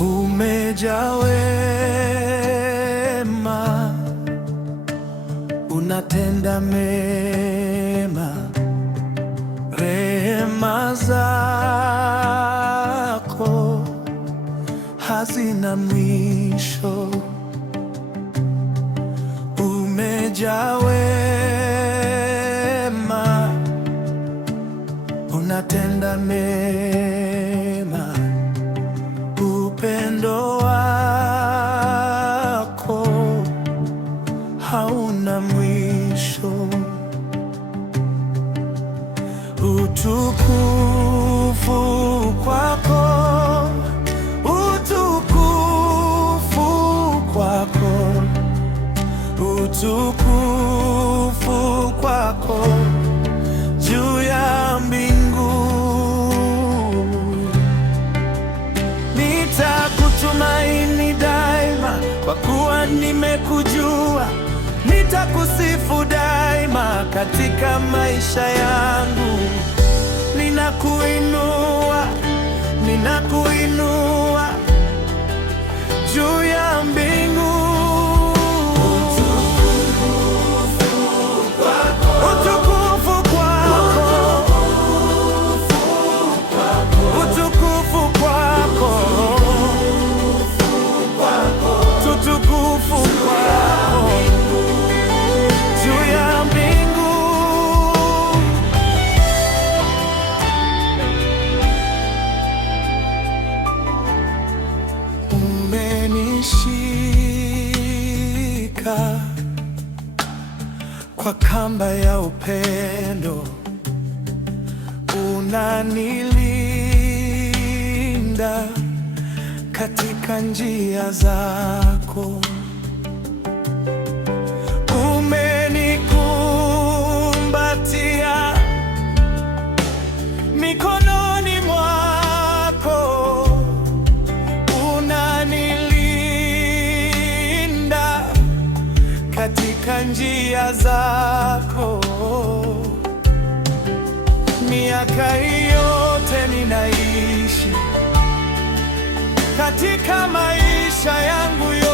Umejaa wema, unatenda mema, rehema zako hazina mwisho. Umejaa wema, unatenda mema, upendo wako hauna mwisho. Utukufu kwako, utukufu kwako, utukufu kwako juu ya mbingu. Nitakutumaini daima, kwa kuwa nimekujua. Nitakusifu daima katika maisha yangu. Ninakuinua, ninakuinua juu ya mbingu. Umenishika kwa kamba ya upendo, unanilinda katika njia zako. Umenikumbatia mikononi mwako, unanilinda katika njia zako. Miaka yote ninaishi katika maisha yangu yote